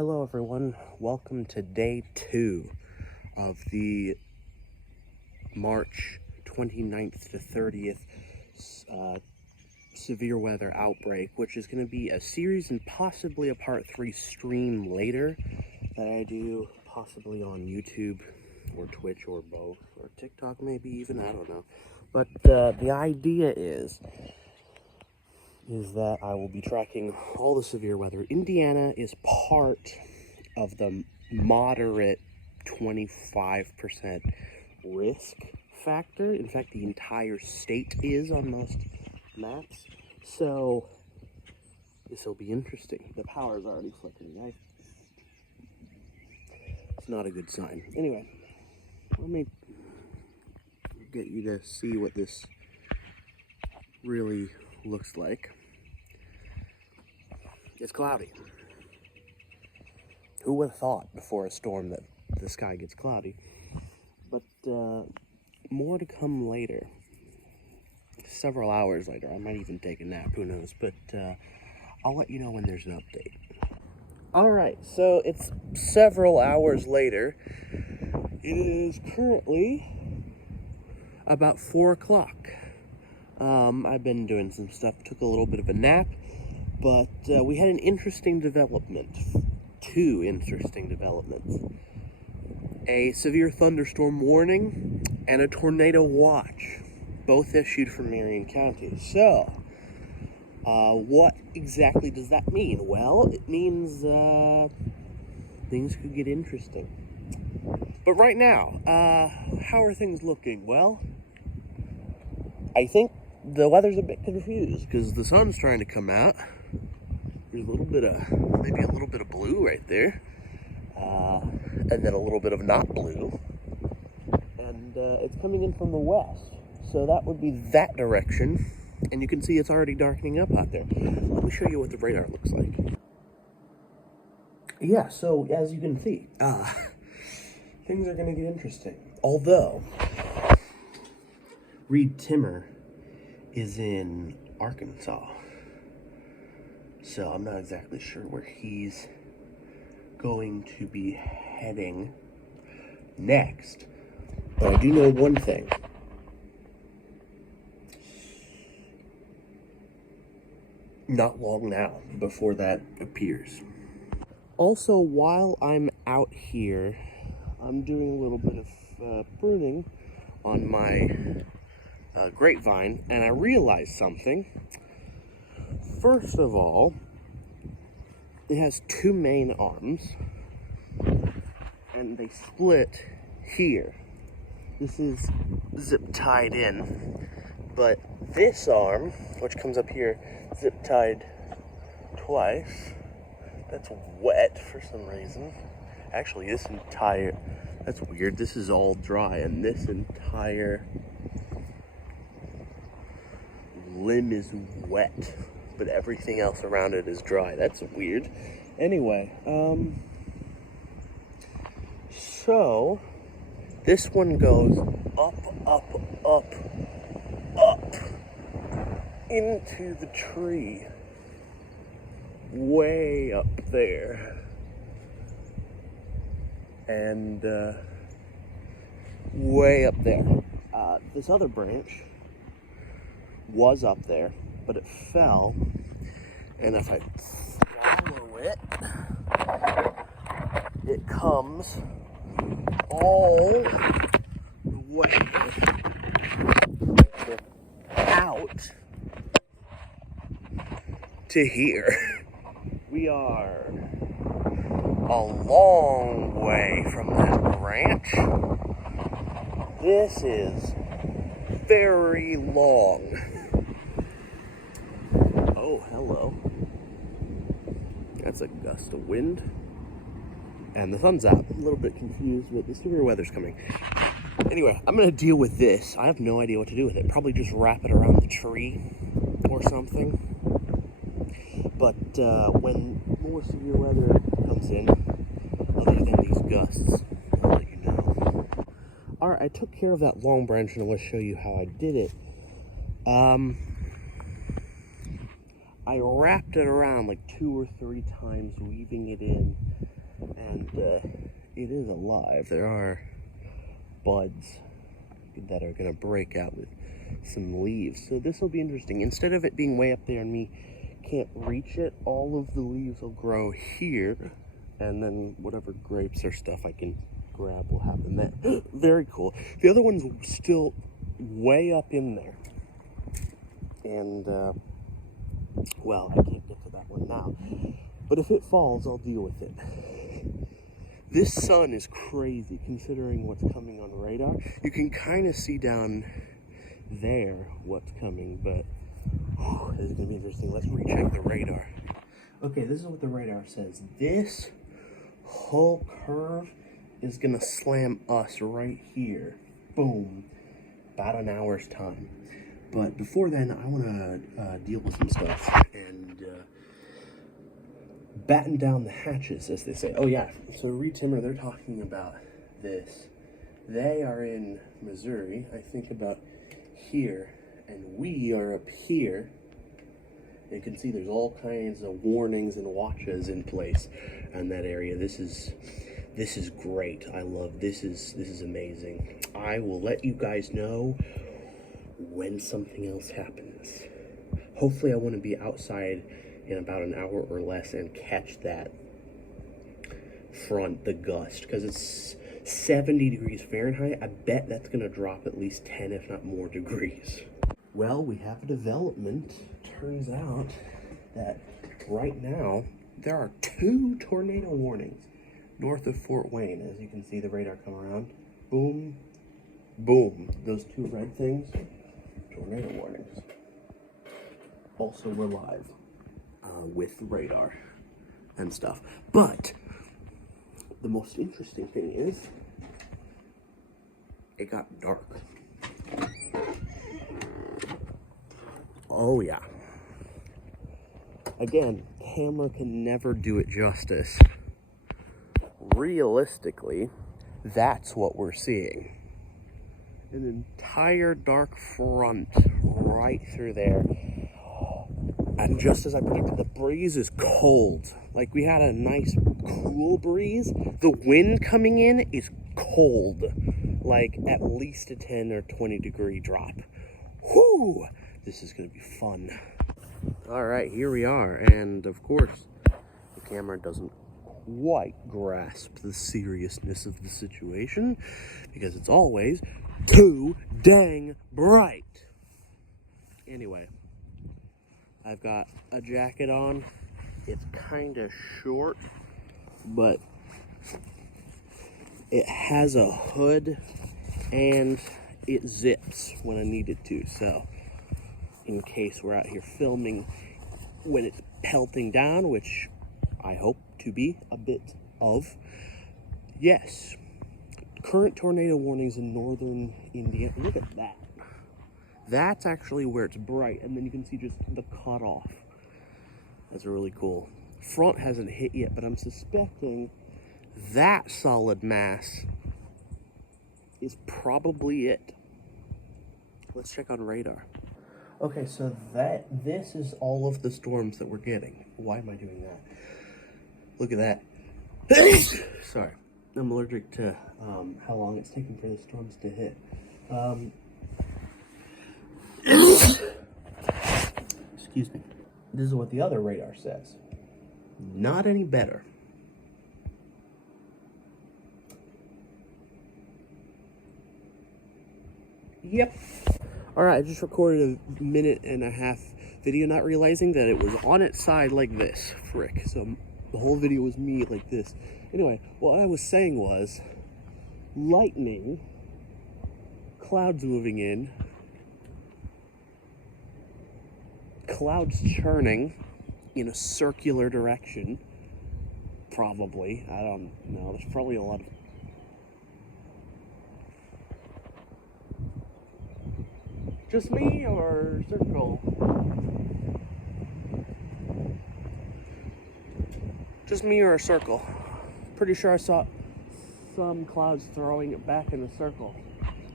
Hello everyone, welcome to day 2 of the March 29th to 30th severe weather outbreak, which is going to be a series and possibly a part 3 stream later that I do possibly on YouTube or Twitch or both, or TikTok maybe even, I don't know. But the idea is that I will be tracking all the severe weather. Indiana is part of the moderate 25% risk factor. In fact, the entire state is on most maps. So this will be interesting. The power's already flickering. It's not a good sign. Anyway, let me get you to see what this really looks like. It's cloudy. Who would have thought before a storm that the sky gets cloudy? But more to come later. Several hours later. I might even take a nap, who knows. But I'll let you know when there's an update. Alright, so it's several hours later. It is currently about 4 o'clock. I've been doing some stuff, took a little bit of a nap. But we had an interesting development. 2 interesting developments. A severe thunderstorm warning and a tornado watch. Both issued from Marion County. So, what exactly does that mean? Well, it means things could get interesting. But right now, how are things looking? Well, I think the weather's a bit confused because the sun's trying to come out. There's a little bit of, maybe a little bit of blue right there. And then a little bit of not blue. And it's coming in from the west. So that would be that direction. And you can see it's already darkening up out there. Let me show you what the radar looks like. Yeah, so as you can see, things are going to get interesting. Although, Reed Timmer is in Arkansas. So I'm not exactly sure where he's going to be heading next. But I do know one thing. Not long now before that appears. Also, while I'm out here, I'm doing a little bit of pruning on my grapevine, and I realized something. First of all, it has 2 main arms, and they split here. This is zip tied in, but this arm, which comes up here, zip tied twice. That's wet for some reason. Actually, this entire, that's weird. This is all dry, and this entire limb is wet, but everything else around it is dry. That's weird. Anyway, so this one goes up, up, up, up into the tree. Way up there. And way up there. This other branch was up there, but it fell, and if I follow it, it comes all the way out to here. We are a long way from that branch. This is very long. Oh, hello. That's a gust of wind. And the sun's out. I'm a little bit confused, but the severe weather's coming. Anyway, I'm going to deal with this. I have no idea what to do with it. Probably just wrap it around the tree or something. But when more severe weather comes in, other than these gusts, I'll let you know. Alright, I took care of that long branch, and I want to show you how I did it. I wrapped it around like 2 or 3 times, weaving it in and it is alive. There are buds that are going to break out with some leaves. So this will be interesting. Instead of it being way up there and me can't reach it, all of the leaves will grow here, and then whatever grapes or stuff I can grab will happen there. Very cool. The other one's still way up in there. And, well, I can't get to that one now. But if it falls, I'll deal with it. This sun is crazy considering what's coming on radar. You can kind of see down there what's coming, but this is going to be interesting. Let's recheck the radar. Okay, this is what the radar says. This whole curve is going to slam us right here. Boom. About an hour's time. But before then, I want to deal with some stuff and batten down the hatches, as they say. Oh yeah, so Reed Timmer, they're talking about this. They are in Missouri, I think about here, and we are up here. You can see there's all kinds of warnings and watches in place in that area. This is great. I love this. This is amazing. I will let you guys know when something else happens. Hopefully I want to be outside in about an hour or less and catch that front, the gust, because it's 70 degrees Fahrenheit. I bet that's going to drop at least 10, if not more, degrees. Well, we have a development. Turns out that right now there are 2 tornado warnings north of Fort Wayne. As you can see the radar come around. Boom, boom. Those 2 red things, tornado warnings. Also, we're live with radar and stuff. But the most interesting thing is it got dark. Oh yeah. Again, camera can never do it justice. Realistically, that's what we're seeing. An entire dark front right through there. And just as I predicted, the breeze is cold. Like, we had a nice cool breeze. The wind coming in is cold. Like, at least a 10 or 20 degree drop. Whew! This is going to be fun. Alright, here we are. And, of course, the camera doesn't quite grasp the seriousness of the situation, because it's always too dang bright. Anyway, I've got a jacket on. It's kind of short, but it has a hood and it zips when I need it to. So in case we're out here filming when it's pelting down, which I hope to be a bit of. Yes, current tornado warnings in northern Indiana. Look at that. That's actually where it's bright, and then you can see just the cutoff. That's really cool. Front hasn't hit yet, but I'm suspecting that solid mass is probably it. Let's check on radar. Okay, so this is all of the storms that we're getting. Why am I doing that? Look at that. Sorry, I'm allergic to how long it's taking for the storms to hit. Excuse me. This is what the other radar says. Not any better. Yep. Alright, I just recorded a 1.5-minute video, not realizing that it was on its side like this. Frick. So the whole video was me like this. Anyway, what I was saying was lightning, clouds moving in, clouds churning in a circular direction. Probably. I don't know. There's probably a lot of... Just me or circle? Just me or a circle? Pretty sure I saw some clouds throwing it back in a circle.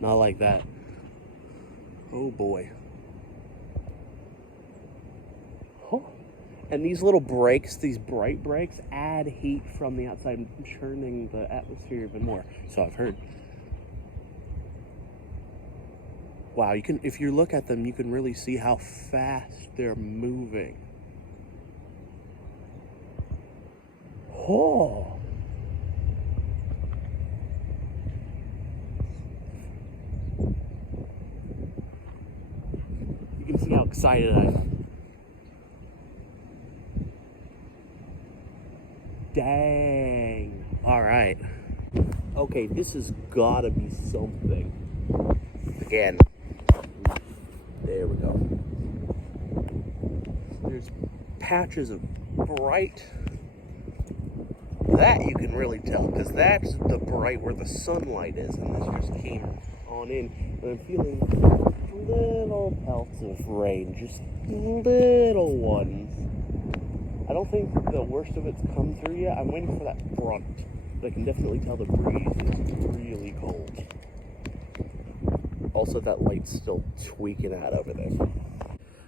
Not like that. Oh boy. Oh. And these little breaks, these bright breaks, add heat from the outside, churning the atmosphere even more. So I've heard. Wow, you can, if you look at them, you can really see how fast they're moving. Oh. You can see how excited I am. Dang. All right. Okay, this has gotta be something. Again. There we go. There's patches of bright. That you can really tell, because that's the bright where the sunlight is, and this just came on in. And I'm feeling little pelts of rain, just little ones. I don't think the worst of it's come through yet. I'm waiting for that front. But I can definitely tell the breeze is really cold. Also, that light's still tweaking out over there.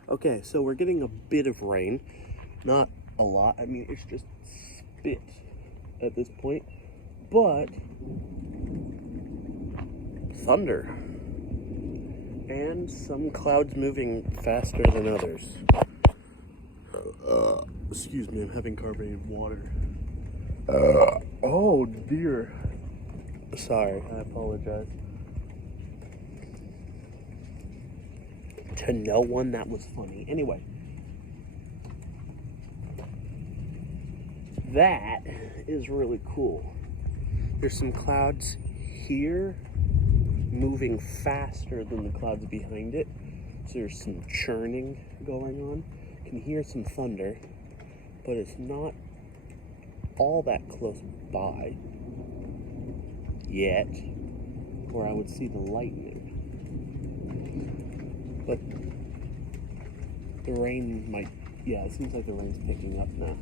Okay, so we're getting a bit of rain. Not a lot. I mean, it's just spit at this point. But thunder. And some clouds moving faster than others. Excuse me, I'm having carbonated water. Oh dear. Sorry, I apologize. To no one, that was funny. Anyway. That is really cool. There's some clouds here moving faster than the clouds behind it. So there's some churning going on. You can hear some thunder, but it's not all that close by yet where I would see the lightning. But the rain might, yeah, it seems like the rain's picking up now.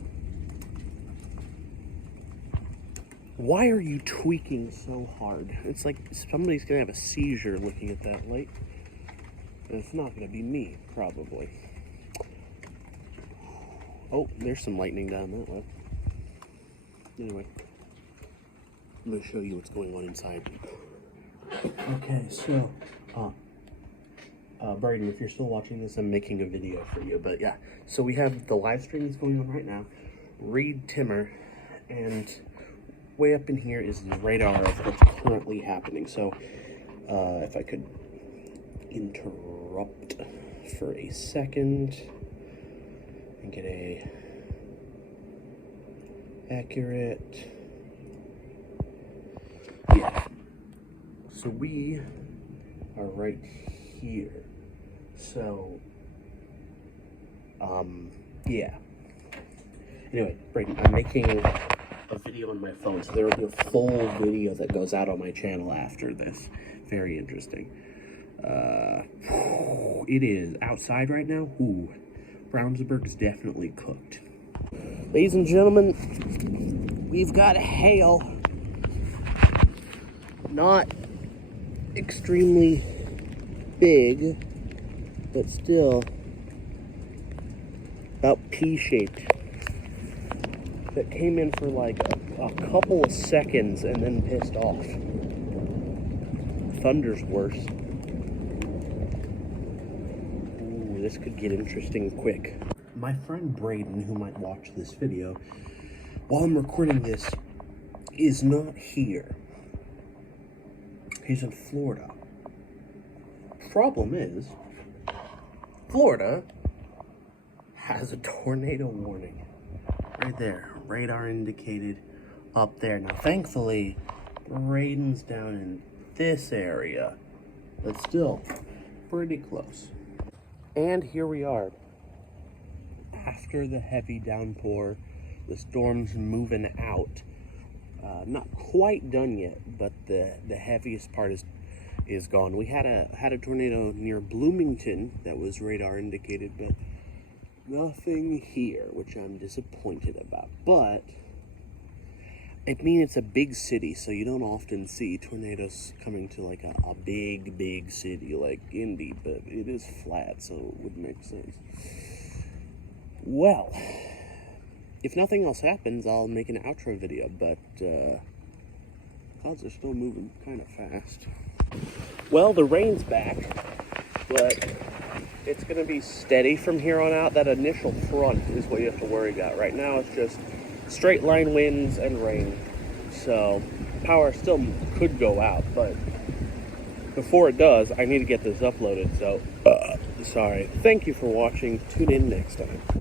Why are you tweaking so hard? It's like somebody's gonna have a seizure looking at that light. And it's not gonna be me, probably. Oh, there's some lightning down that way. Anyway, I'm gonna show you what's going on inside. Okay, so, Brayden, if you're still watching this, I'm making a video for you. But yeah, so we have the live stream that's going on right now. Reed Timmer, and way up in here is the radar of what's currently happening. So, if I could interrupt for a second and get a accurate. Yeah. So we are right here. So, yeah. Anyway, Brayden, I'm making a video on my phone, so there will be a full video that goes out on my channel after this. Very interesting. It is outside right now. Ooh, Brownsburg's definitely cooked. Ladies and gentlemen, we've got hail. Not extremely big, but still about pea-shaped. That came in for like a couple of seconds and then pissed off. Thunder's worse. Ooh, this could get interesting quick. My friend Brayden, who might watch this video, while I'm recording this, is not here. He's in Florida. Problem is, Florida has a tornado warning. Right there, radar indicated up there. Now, thankfully, Brayden's down in this area, but still pretty close. And here we are. After the heavy downpour, the storm's moving out. Not quite done yet, but the heaviest part is gone. We had a tornado near Bloomington that was radar indicated, but nothing here, which I'm disappointed about. But I mean, it's a big city, so you don't often see tornadoes coming to like a big city like Indy, but it is flat, so it would make sense. Well, if nothing else happens, I'll make an outro video, but clouds are still moving kind of fast. Well, the rain's back, but it's going to be steady from here on out. That initial front is what you have to worry about. Right now it's just straight line winds and rain, so power still could go out, but before it does, I need to get this uploaded, so sorry. Thank you for watching. Tune in next time.